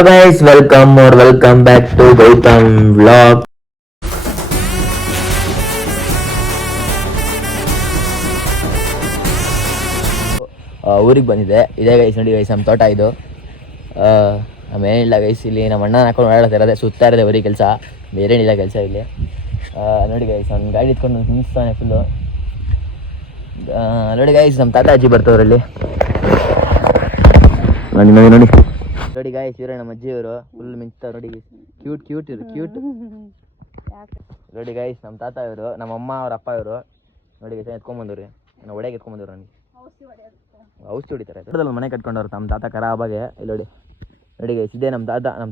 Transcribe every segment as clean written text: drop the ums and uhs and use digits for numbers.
Hello guys, welcome back to Gautam Vlog. ಊರಿಗೆ ಬಂದಿದೆ. ಇದೇ ಗೈಸ್ ನೋಡಿ ಗೈಸ್ ನಮ್ಮ ತೋಟ ಇದು. ನಮ್ಮೇನಿಲ್ಲ ಗೈಸ್, ಇಲ್ಲಿ ನಮ್ಮ ಅಣ್ಣ ಹಾಕೊಂಡು ಓಡಾಡ್ತಿರೋದೆ, ಸುತ್ತಾ ಇರೋದೆ ಬರೀ ಕೆಲಸ, ಬೇರೇನಿಲ್ಲ ಕೆಲಸ ಇಲ್ಲಿ. ನೋಡಿ ಗೈಸ್ ಅವ್ನು ಗಾಡಿ ಇಟ್ಕೊಂಡು ನಿಲ್ಲಿಸ್ತಾನೆ ಫುಲ್ಲು. ನೋಡಿ ಗೈಸ್ ನಮ್ಮ ತಾತ ಅಜ್ಜಿ ಬರ್ತವ್ರಲ್ಲಿ. ನೋಡಿ ನೋಡಿ ನೋಡಿ ನೋಡಿ ಗಾಯ್ಸ್, ಇವರೇ ನಮ್ಮ ಅಜ್ಜಿಯವರು. ಫುಲ್ ಮಿಂಚ್ತಾವ್ ನೋಡಿ, ಕ್ಯೂಟ್ ನೋಡಿ ಗಾಯ್ಸ್ ನಮ್ಮ ತಾತ ಇವರು, ನಮ್ಮ ಅಮ್ಮ ಅವ್ರ ಅಪ್ಪ ಇವರು. ನೋಡಿ ಗೈಸ್ ಎತ್ಕೊಂಡ್ಬಂದವ್ರಿ, ನಾವು ಒಡೆಗೆ ಎತ್ಕೊಂಡ್ಬಂದವ್ರು. ನನಗೆ ಔಷಧಿ ಹೊಡಿತಾರೆ. ದೊಡ್ಡದಲ್ಲಿ ಮನೆ ಕಟ್ಕೊಂಡವ್ರು ನಮ್ಮ ತಾತ ಖರಾಬಾಗೆ. ಇಲ್ಲಿ ನೋಡಿ ನೋಡಿ ಗೈಸ್, ಇದೇ ನಮ್ಮ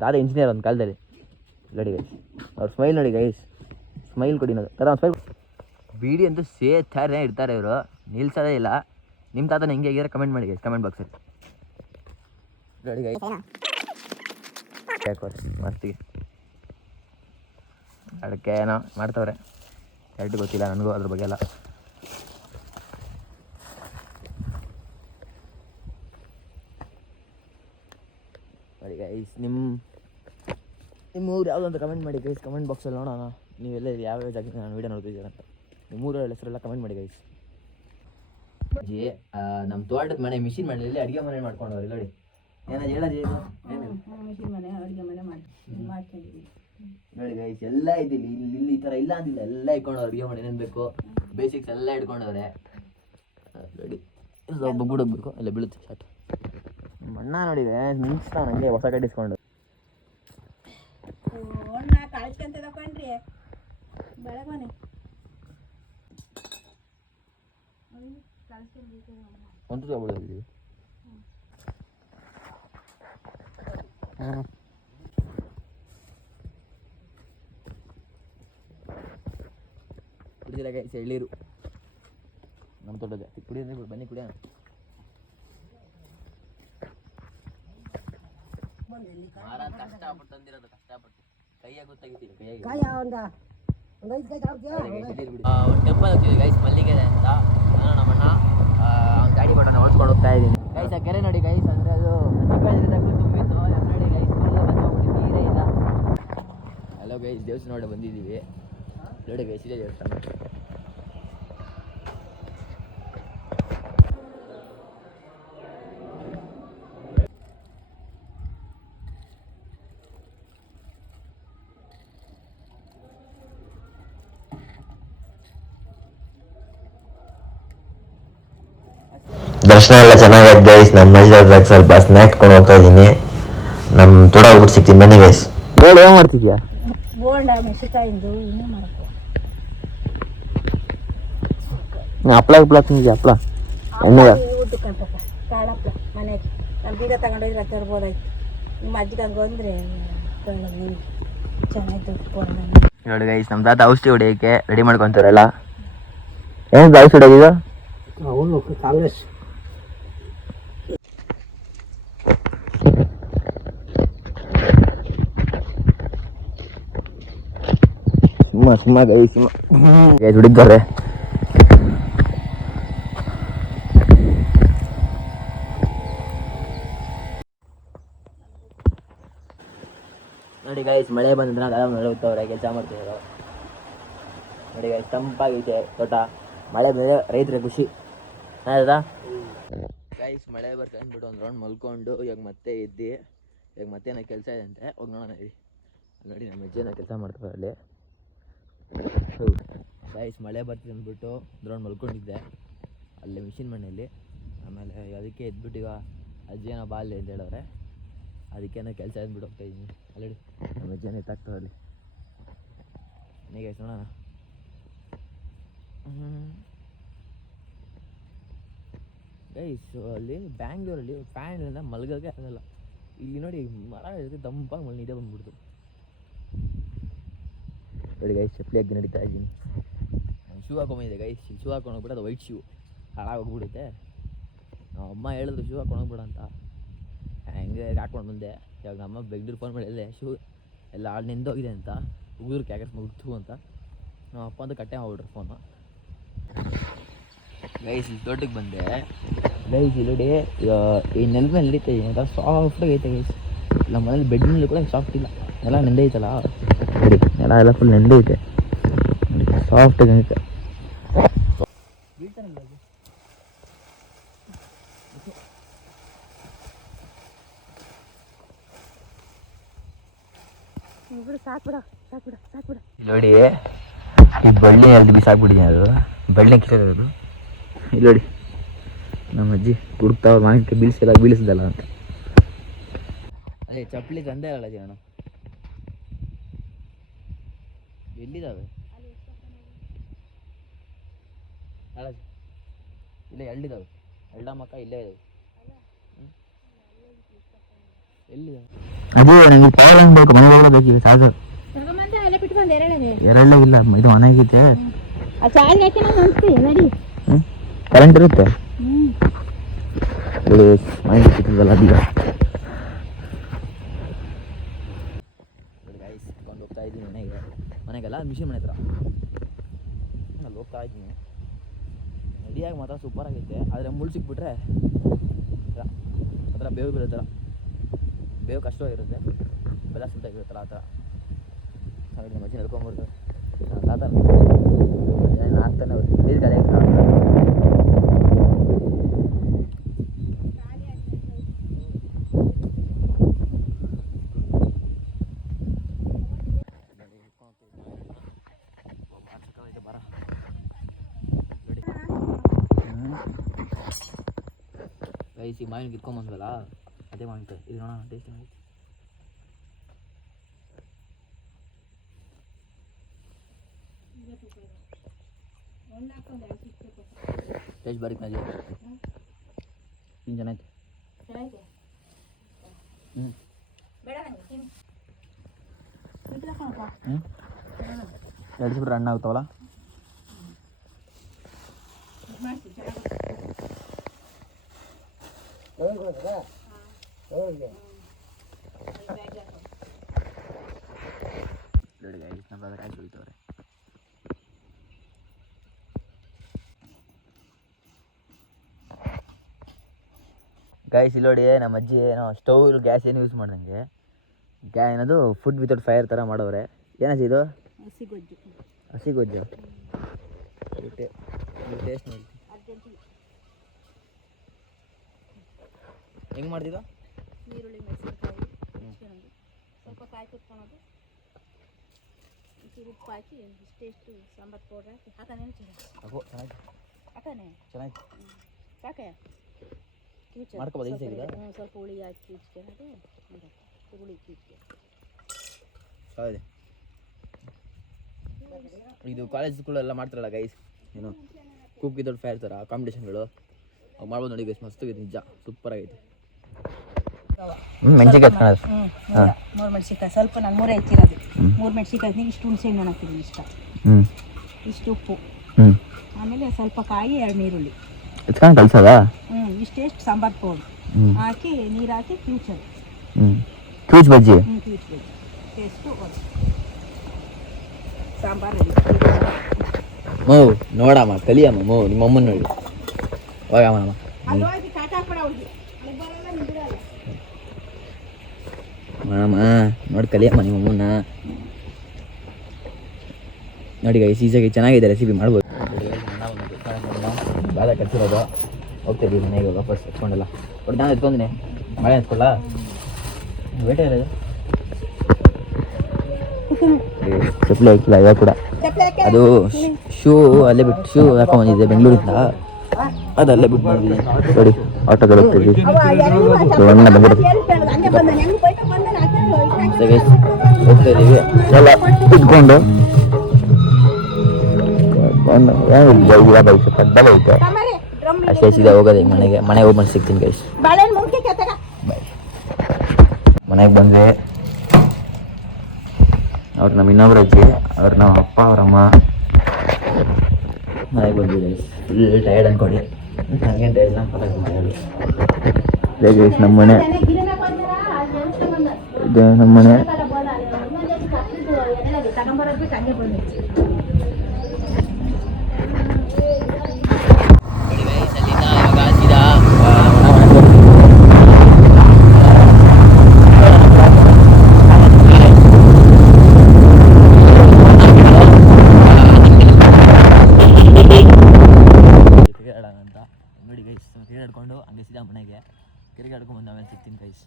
ತಾತ ಇಂಜಿನಿಯರ್ ಒಂದು ಕಾಲದಲ್ಲಿ. ನೋಡಿ ಗೈಸ್ ಅವ್ರ ಸ್ಮೈಲ್ ನೋಡಿ ಗೈಸ್, ಸ್ಮೈಲ್ ಕೊಡಿ ನೋಡಿ ಥರ ಸ್ಮೈಲ್. ಬೀಡಿ ಅಂತೂ ಸೇರ್ತಾರೇ ಇರ್ತಾರೆ ಇವರು, ನಿಲ್ಸೋದೇ ಇಲ್ಲ. ನಿಮ್ಮ ತಾತನ ಹೆಂಗೆ ಆಗಿರೋ ಕಮೆಂಟ್ ಮಾಡಿ ಗೈಸ್, ಕಮೆಂಟ್ ಬಾಕ್ಸಲ್ಲಿ. ನೋಡಿ ಗೈಸ್ ಮಸ್ತಿಗೆ ಅದಕ್ಕೆ ಏನೋ ಮಾಡ್ತವ್ರೆ, ಕರೆಕ್ಟ್ ಗೊತ್ತಿಲ್ಲ ನನಗೂ ಅದ್ರ ಬಗ್ಗೆ ಎಲ್ಲ. ನೋಡಿ ಗೈಸ್ ನಿಮ್ಮ ಊರು ಯಾವುದು ಅಂತ ಕಮೆಂಟ್ ಮಾಡಿ ಗೈಸ್, ಕಮೆಂಟ್ ಬಾಕ್ಸಲ್ಲಿ ನೋಡೋಣ. ನೀವೆಲ್ಲ ಯಾವ್ಯಾವ ಜಾಗಕ್ಕೆ ನಾನು ವೀಡಿಯೋ ನೋಡ್ತಿದ್ದೀರ ಅಂತ, ನಿಮ್ಮ ಊರ ಹೆಸರೆಲ್ಲ ಕಮೆಂಟ್ ಮಾಡಿ ಗೈಸ್. ಜಿ ನಮ್ಮ ತೋಟದ ಮನೆ ಮಿಷಿನ್ ಮನೆಯಲ್ಲಿ ಅಡುಗೆ ಮನೆ ಮಾಡ್ಕೊಂಡವ್ರಿ. ನೋಡಿ ಏನಾದ್ರು ಹೇಳೋದು ನೋಡಿ ಗೈಸ್, ಎಲ್ಲ ಇದಿಲ್ಲ ಇಲ್ಲಿ ಈ ಥರ ಇಲ್ಲ ಅಂದಿಲ್ಲ, ಎಲ್ಲ ಇಟ್ಕೊಂಡವ್ರು ಅಡುಗೆ ಮಾಡಿ ಏನೇನು ಬೇಕು ಬೇಸಿಕ್ಸ್ ಎಲ್ಲ ಇಟ್ಕೊಂಡವ್ರೆ. ನೋಡಿ ಒಬ್ಬ ಬಿಡೋಗ್ಬೇಕು, ಎಲ್ಲ ಬೀಳುತ್ತೆ ಶಾಟ್. ಮಣ್ಣ ನೋಡಿ ಮಿಂಚ್ತಾ ನನಗೆ ಹೊಸ ಕಟ್ಟಿಸ್ಕೊಂಡು. ಒಂದು ತಗೊಳ್ಳೋದು ಕುಡಿದಿಲ್ಲ ಗೈಸ್, ಎಳ್ಳೀರು ನಮ್ಮ ತೋಟದ ಕುಡಿ ಅಂದ್ರೆ ಬನ್ನಿ ಕುಡಿಯ. ಕಷ್ಟಪಟ್ಟು ತಂದಿರೋದು, ಕಷ್ಟಪಟ್ಟು ಕೈಯಾಗ ಗೊತ್ತಾಗಿತ್ತು, ಟೆಂಪಲ್ ಹೋಗ್ತೀವಿ ಗೈಸ್, ಮಲ್ಲಿಗೆರೆ ಅಂತ. ನಾನು ನಮ್ಮಣ್ಣ ಗಾಡಿ ಬಣ್ಣ ಓಡಿಸ್ಕೊಂಡು ಹೋಗ್ತಾ ಇದ್ದೀನಿ ಗೈಸ್. ಆ ಕೆರೆ ನೋಡಿ ಗೈಸ್, ಅಂದರೆ ಅದು ಚಿಕ್ಕದಾಗಲೂ ತುಂಬಿತ್ತು. ನೋಡಿ ಗೈಸ್ ನೀರೇ ಇಲ್ಲ. ಹಲೋ ಗೈಸ್, ದೇವಸ್ಥಾನ ನೋಡಿ ಬಂದಿದ್ದೀವಿ. ನೋಡಿ ಗೈಸ್ ಇದೇ ದೇವಸ್ಥಾನ. ದರ್ಶನ ಎಲ್ಲ ಚೆನ್ನಾಗೈತೆ ಗೈಸ್. ನಮ್ಮ ಮೈಸೂರಾಗ ಸ್ವಲ್ಪ ಸ್ನ್ಯಾಕ್ಸ್ ಕೊಂಡು ಹೋಗ್ತಾ ಇದ್ದೀನಿ. ನಮ್ಮ ತೋಟ ಹೋಗ್ಬಿಟ್ಟು ಸಿಗ್ತೀನಿ ಬನ್ನಿ ಗೈಸ್. ಬೋಲ್ಡ್ ಏನು ಮಾಡ್ತಿದ್ಯಾ? ಹಪ್ಳ ಹಪ್ಳ ತಿಂದಿದ್ಯಾ? ಹಪ್ಳ ಎಣ್ಣೆ ಬೀಗ ತಗೊಂಡೋದ್ರೆ ತರ್ಬೋದಾಯ್ತು. ನಿಮ್ಮ ಅಜ್ಜಿಗೆ ಹಂಗೆ ಅಂದರೆ ಚೆನ್ನಾಗಿತ್ತು. ನೋಡಿ ಗೈಸ್ ನಮ್ಮ ತಾತ ಔಷಧಿ ಹೊಡಿಯೋಕ್ಕೆ ರೆಡಿ ಮಾಡ್ಕೊತಾರಲ್ಲ. ಏನು ಔಷಧಿ ಹೊಡೆಯೋದು? ಅವನು ಕಾಂಗ್ರೆಸ್ ಸುಮ್ಮ ಗೈಸ್ ಹುಡುಗ್ತಾರೆ. ನೋಡಿ ಗೈಸ್ ಮಳೆ ಬಂದ್ರೆ ಆರಾಮ್ ನಡುತ್ತವ್ರೆ, ಕೆಲಸ ಮಾಡ್ತಿದ್ರು. ನೋಡಿ ಗೈಸ್ ತಂಪಾಗೈತೆ ತೋಟ, ಮಳೆ ಬಂದರೆ ರೈತರ ಖುಷಿ ಆಯ್ತಾ ಗೈಸ್. ಮಳೆ ಬರ್ತಾ ಅಂದ್ಬಿಟ್ಟು ಒಂದು ರೌಂಡ್ ಮಲ್ಕೊಂಡು ಇವಾಗ ಮತ್ತೆ ಎದ್ದು ಇವಾಗ ಮತ್ತೆ ಏನೋ ಕೆಲಸ ಇದೆ ಅಂತೆ, ಹೋಗಿ ನೋಡೋಣ. ನೋಡಿ ನಮ್ಮ ಅಜ್ಜಿನ ಕೆಲಸ ಮಾಡ್ತಾರೆ ಅಲ್ಲಿ. ಗೈಸ್ ಮಳೆ ಬರ್ತಿದೆ ಅಂದ್ಬಿಟ್ಟು ಒಂದು ರೌಂಡ್ ಮಲ್ಕೊಂಡಿದ್ದೆ ಅಲ್ಲಿ ಮಿಷಿನ್ ಮನೆಯಲ್ಲಿ. ಆಮೇಲೆ ಅದಕ್ಕೆ ಎದ್ಬಿಟ್ಟು ಈಗ ಅಜ್ಜಿ ಏನೋ ಬಾ ಅಲ್ಲಿ ಅಂತ ಹೇಳವ್ರೆ, ಅದಕ್ಕೇನೋ ಕೆಲಸ ಅಂದ್ಬಿಟ್ಟು ಹೋಗ್ತಾ ಇದ್ದೀನಿ. ಅಲ್ಲಿ ನಮ್ಮ ಅಜ್ಜಿನ ಎತ್ತಾಗ್ತವೆ ಅಲ್ಲಿ. ಗೈಸ್ ನೋಡೋಣ. ಗೈಸ್ ಅಲ್ಲಿ ಬ್ಯಾಂಗ್ಳೂರಲ್ಲಿ ಫ್ಯಾನಿಂದ ಮಲಗೋಕ್ಕೆ ಆಗಲ್ಲ. ಇಲ್ಲಿ ನೋಡಿ ಮರ ಇರುತ್ತೆ, ತಂಪಾಗಿ ಮಳೆ ನಿದ್ದೆ ಬಂದ್ಬಿಡ್ತು. ನೋಡಿ ಗೈಸ್ ಚಪ್ಪಲಿ ಹಾಕಿ ನಡೀತಾ ಇದ್ದೀನಿ. ನಾನು ಶೂ ಹಾಕೊಂಬಂದಿದ್ದೆ ಗೈಸ್, ಶೂ ಹಾಕೊಂಡು ಹೋಗ್ಬಿಟ್ಟು ಅದು ವೈಟ್ ಶೂ ಹಾಳಾಗೋಗ್ಬಿಡುತ್ತೆ. ಅಮ್ಮ ಹೇಳಿದ್ರು ಶೂ ಹಾಕೊಂಡು ಹೋಗ್ಬಿಡ ಅಂತ, ಹೆಂಗೆ ಹಾಕ್ಕೊಂಡು ಬಂದೆ. ಇವಾಗ ನಮ್ಮ ಬೆಂಗ್ಳೂರು ಫೋನ್ ಮಾಡಿದೆ, ಶೂ ಎಲ್ಲ ಹಾಳು ನೆಂದೋಗಿದೆ ಅಂತ, ಹುಡುಗರು ಕ್ಯಾಕರ್ಸ್ ಮುಗಿತು ಅಂತ. ನಮ್ಮ ಅಪ್ಪ ಅಂತ ಕಟ್ಟೆ ಮಾಡ್ಬಿಟ್ರು ಫೋನು. ಗೈಸ್ ಇಲ್ಲಿ ತೋಟಕ್ಕೆ ಬಂದೆ ಗೈಸ್. ಇಲ್ಲಿ ನೋಡಿ ಈ ನೆಲ ಮೇಲೆ ನಡೀತಾ ಇದ್ದೀನಿ, ಸಾಫ್ಟಾಗಿ ಐತೆ ಗೈಸ್. ನಮ್ಮ ಮನೇಲಿ ಬೆಡ್ನಲ್ಲಿ ಕೂಡ ಸಾಫ್ಟ್ ಇಲ್ಲ, ನೆಲ ನೆಂದೇ ಐತಲ್ಲ ನೋಡಿ, ನೆಲ ಎಲ್ಲ ಫುಲ್ ನೆಂದೇ ಐತೆ ಸಾಫ್ಟ್ ಆಗೈತೆ. ನೋಡಿ ಈ ಬಳ್ಳಿ ಎಲ್ಲಿ ಬಿಸಾಕ್ಬಿಟ್ಟಿದ್ದೀನಿ, ಅದು ಬಳ್ಳಿ ಕಿತ್ತೋದು. ಇಲ್ಲಿ ನೋಡಿ ನಮ್ಮ ಅಜ್ಜಿ ಹುಡುಕ್ತಾವ ಮಾವಿನಕಾಯಿ ಬೀಳಿಸ್ದಲ್ಲ ಅಂತ. ಅದೇ ಚಪ್ಪಲಿ ತಂದೆ ಅಲ್ಲ ಜೀವನ, ಎಲ್ಲಿದ್ದಾವೆ ಅಲ್ಲ ಇಲ್ಲೇ ಎಳ್ಳಿದ್ದಾವೆ, ಎಳ್ಳ ಮಕ್ಕ ಇಲ್ಲೇ ಇದಾವೆ. ಎಲ್ಲಿದ್ದಾವೆ ಅದೇ ನನಗೆ ಪವರ್ ಹಂಗೆ ಬೇಕು, ಮನೆಗೆ ಹೋಗ್ಬೇಕು ಈಗ ಸಾಕು. ಎರಡೇ ಇಲ್ಲ, ಇದು ಮನೆಗೈತೆ ಕರೆಂಟ್ ಇರುತ್ತೆ ಮನೆಗೆ ಸಿಕ್ಕಿದ್ವಲ್ಲ ಅದೀಗ. ಇಟ್ಕೊಂಡು ಹೋಗ್ತಾ ಇದ್ದೀನಿ ಮನೆಗೆಲ್ಲ ಮಿಷಿನ್ ಮನೆ ಹತ್ರ ಅಲ್ಲಿ ಹೋಗ್ತಾ ಇದ್ದೀನಿ. ರೆಡಿಯಾಗಿ ಮಾತ್ರ ಸೂಪರ್ ಆಗೈತೆ, ಆದರೆ ಮುಳ್ಳು ಸಿಕ್ಬಿಟ್ರೆ ಆ ಥರ ಬೇವು ಬೀಳುತ್ತಲ್ಲ, ಬೇವು ಕಷ್ಟವಾಗಿರುತ್ತೆ, ಬೆಲ್ಲ ಸುತ್ತಾಗಿರುತ್ತಲ್ಲ ಆ ಥರ. ನಮ್ಮ ಮಜ್ಜಿ ನಡ್ಕೊಂಡ್ಬರ್ತಾರೆ ತಾತ ಏನು ಆಗ್ತಾನೆ ನೀರು ಗಾಳಿ ಗೈಸಿ ಮಾವಿನ ಕಿತ್ಕೊಂಬಂದ್ವಲ್ಲ ಅದೇ ಮಾವಿನಕಾಯಿ ಇದು ನೋಡೋಣ ಟೇಸ್ಟ್ ಮಾಡಿ. ಟೇಸ್ಟ್ ಬರೀ ಕಾಜು ನೀನು ಚೆನ್ನಾಯ್ತು. ಎಡ್ಸ್ಬಿಟ್ರೆ ಹಣ್ಣು ಆಗ್ತಾವಲ್ಲ. ನೋಡಿ ಗೈಸ್ ನಮ್ಮ ಕಾಯಿ ಸುಳಿತವ್ರೆ. ಗೈಸ್ ಇಲ್ಲಿ ನೋಡಿ ನಮ್ಮ ಅಜ್ಜಿ ಏನೋ ಸ್ಟವ್ ಗ್ಯಾಸ್ ಏನು ಯೂಸ್ ಮಾಡ್ದಂಗೆ ಏನದು ಫುಡ್ ವಿತೌಟ್ ಫೈರ್ ಥರ ಮಾಡೋರೆ. ಏನಜ್ಜಿ ಇದು? ಹಸಿ ಗೊಜ್ಜು. ಟೇಸ್ಟ್ ನೋಡಿ ಹೆಂಗೆ ಮಾಡ್ತಿದ್ದ? ಈರುಳ್ಳಿ ಮೆಣಸಿನಕಾಯಿ ಸ್ವಲ್ಪ ಕಾಯಿ ತುರ್ಕೊಳೋದು, ಉಪ್ಪು ಹಾಕಿ ಇಷ್ಟೆಷ್ಟು ಸಾಂಬಾರು ಪೌಡ್ರ್ ಹಾಕಿ ಹಾಕನೇನು ಹಾಕನೆ ಚೆನ್ನಾಗಿ ಸಾಕೆ ಮಾಡ್ಕೋಬೋದು ಈಸಿಯಾಗಿದೆ. ಸ್ವಲ್ಪ ಹುಳಿ ಹಾಕಿ ಕಿಚ್ಕೊಂಡು ಹುಳಿ ಕಿಚ್ಕೆ ಹೌದು. ಇದು ಕಾಲೇಜ್ ಸ್ಕೂಲೆಲ್ಲ ಮಾಡ್ತಾರಲ್ಲ ಗೈಸ್, ಏನು ಕುಕ್ ವಿತೌಟ್ ಫೈರ್ ಥರ ಕಾಂಪಿಟೇಷನ್ಗಳು ಅವು ಮಾಡ್ಬೋದು ನೋಡಿ ಗೈಸ್, ಮಸ್ತ್ ಆಗೈತೆ ನಿಜ, ಸೂಪರ್ ಆಗೈತೆ. ಮೆಣಸಿನ್ಕಾಯಿ ಮೂರು ಮೆಣಸಿನ್ಕಾಯಿ ಸ್ವಲ್ಪ ನಾನು ಮೂರೇ ಹೆಚ್ಚಿರೋದು. ಮೂರು ಮೆಣಸಿನ್ಕಾಯಿ ಇಷ್ಟು ಹುಣಸೆ ಹಣ್ಣು ಹಾಕ್ತಿದ್ದೀನಿ, ಇಷ್ಟು ಉಪ್ಪು, ಆಮೇಲೆ ಸ್ವಲ್ಪ ಕಾಯಿ, 2 ಈರುಳ್ಳಿ ಎತ್ಕೊಂಡು ಕಲ್ಸದ. ಇಷ್ಟೆಷ್ಟು ಸಾಂಬಾರು ಪೌಡ್ರ್ ಹಾಕಿ ನೀರು ಹಾಕಿ ಕ್ಯೂಚೋದು. ಕ್ಯೂಚ್ ಬಜ್ಜಿ ಟೇಸ್ಟು ಸಾಂಬಾರು ರೆಡಿ. ಮೋ ನೋಡಮ್ಮ ಕಲಿಯಮ್ಮ, ಮೋ ನಿಮ್ಮಮ್ಮನ ನೋಡಿ ಹೋಗಮ್ಮ ಮಾಡಮ್ಮ ನೋಡಿ ಕಲಿಯಮ್ಮ ನಿಮ್ಮಮ್ಮನ ನೋಡಿ ಗೈಸ್. ಈಸಿಯಾಗಿ ಚೆನ್ನಾಗಿದೆ ರೆಸಿಪಿ ಮಾಡ್ಬೋದು. ಬಾದ ಕಚ್ಚಿರೋದು ಹೋಗ್ತಿದ್ದೀವಿ ಮನೆಗೆ ವಾಪಸ್ ಎತ್ಕೊಂಡಲ್ಲ ಬಟ್ ನಾನು ಎತ್ಕೊಂಡಿನಿ, ಮಳೆ ಎತ್ಕೊಳ್ಳ ವೇಟ ಇಲ್ಲ ಚಪ್ಪಲಿ ಹಾಕಿಲ್ಲ ಇವಾಗ ಕೂಡ. ಅದು ಶೂ ಅಲ್ಲೇ ಬಿಟ್ಟು ಶೂ ಹಾಕೊಂಡ್ಬಂದಿದ್ದೆ ಬೆಂಗಳೂರಿಂದ, ಅದು ಅಲ್ಲೇ ಬಿಟ್ಟು ಬಂದಿದ್ದೀನಿ ನೋಡಿ. ಆಟೋದಲ್ಲಿ ಹೋಗ್ತಿದ್ವಿ, ಅಣ್ಣ ಬಂದಿರೋದು ಹೋಗ್ತಾ ಇದ್ದೀವಿ ಎಲ್ಲ ಇದ್ಕೊಂಡು ಪದ್ದಲ್ಲ ಐತೆ ಅಷ್ಟೇ ಸೀದಾ ಹೋಗೋದು ಮನೆಗೆ. ಮನೆಗೆ ಹೋಗಿ ಬಂದು ಸಿಗ್ತೀನಿ ಗೈಸ್. ಮನೆಗೆ ಬಂದೆ, ಅವ್ರು ನಮ್ಮ ಇನ್ನೊಬ್ರು ಅಜ್ಜಿ, ಅವ್ರು ನಮ್ಮ ಅಪ್ಪ ಅವ್ರಮ್ಮ ಮನೆಗೆ ಬಂದ್ವಿ ಗೈಸ್. ಫುಲ್ ಟಯರ್ಡ್ ಅನ್ಕೊಡಿ, ನನಗೇನು ಟಯರ್ಡ್ ಗೈಸ್. ನಮ್ಮ ಮನೆ ಇದು, ನಮ್ಮ ಮನೆ ನೋಡಿ ಗೈಸ್ ಕ್ರಿಕೆಟ್ ಆಡ್ಕೊಂಡು ಹಂಗೆ ಸೀದಾ ಮನೆಗೆ ಕ್ರಿಕೆಟ್ ಆಡ್ಕೊಂಡು ಬಂದು ಆಮೇಲೆ ಸಿಗ್ತೀನಿ ಗೈಸ್.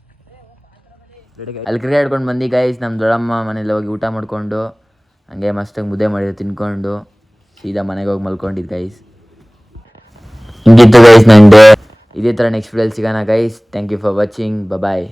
ಅಲ್ಲಿ ಕ್ರಿಕೆಟ್ ಆಡ್ಕೊಂಡು ಬಂದು ಗೈಸ್ ನಮ್ಮ ದೊಡ್ಡಮ್ಮ ಮನೇಲಿ ಹೋಗಿ ಊಟ ಮಾಡಿಕೊಂಡು ಹಂಗೆ ಮಸ್ತಾಗಿ ಮುದ್ದೆ ಮಾಡಿದ್ರು ತಿನ್ಕೊಂಡು ಸೀದಾ ಮನೆಗೆ ಹೋಗಿ ಮಲ್ಕೊಂಡಿದ್ದು ಗೈಸ್. ಹಿಂಗಿತ್ತು ಗೈಸ್ ನನ್ನ ಡೇ. ಇದೇ ಥರ ನೆಕ್ಸ್ಟ್ ವಿಡಿಯೋಲಿ ಸಿಗೋಣ guys. Thank you for watching. Bye.